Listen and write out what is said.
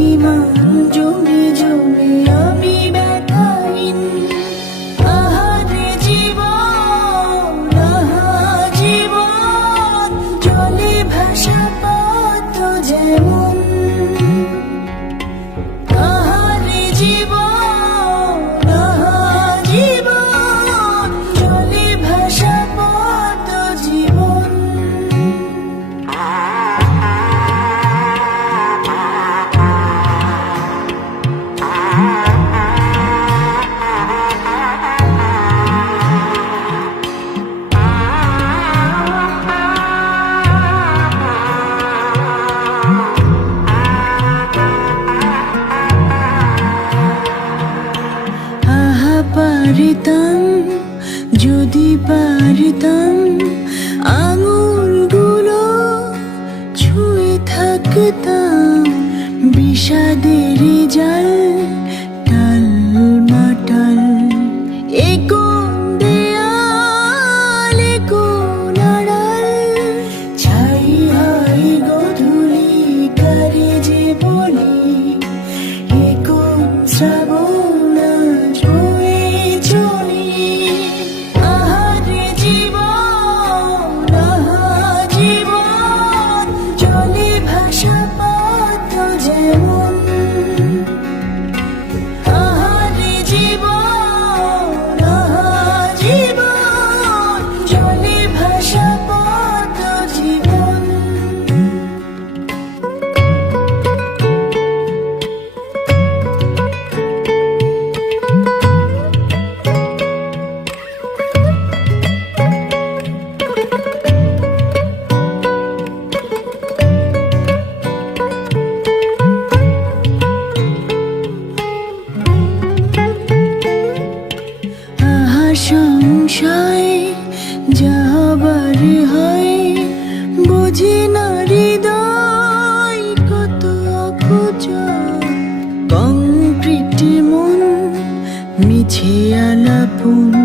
অভিমান জমে জমে আমি ব্যথাহীন। আহারে জীবন, আহা জীবন, জলে ভাসা পদ্ম যেমন। আহারে জীবন, আহা জীবন, জলে ভাসা পদ্ম জীবন। পারিতাম যদি পারিতাম আঙুলগুলো ছুঁয়ে থাকতাম বিষাদের জাল টাল মাটাল। এ কোন দেয়াল, এ কোন আড়াল, ছাই হয় গধূলি কারে যে বলি। এ কোন শ্রাবণ যেমন। আহারে জীবন, আহা জীবন, জলে ভাসা পদ্ম জীবন। সংশয় যাবার হয় বুঝি না হৃদয় কত অপচয়। কংক্রিট মন মিছে আলাপন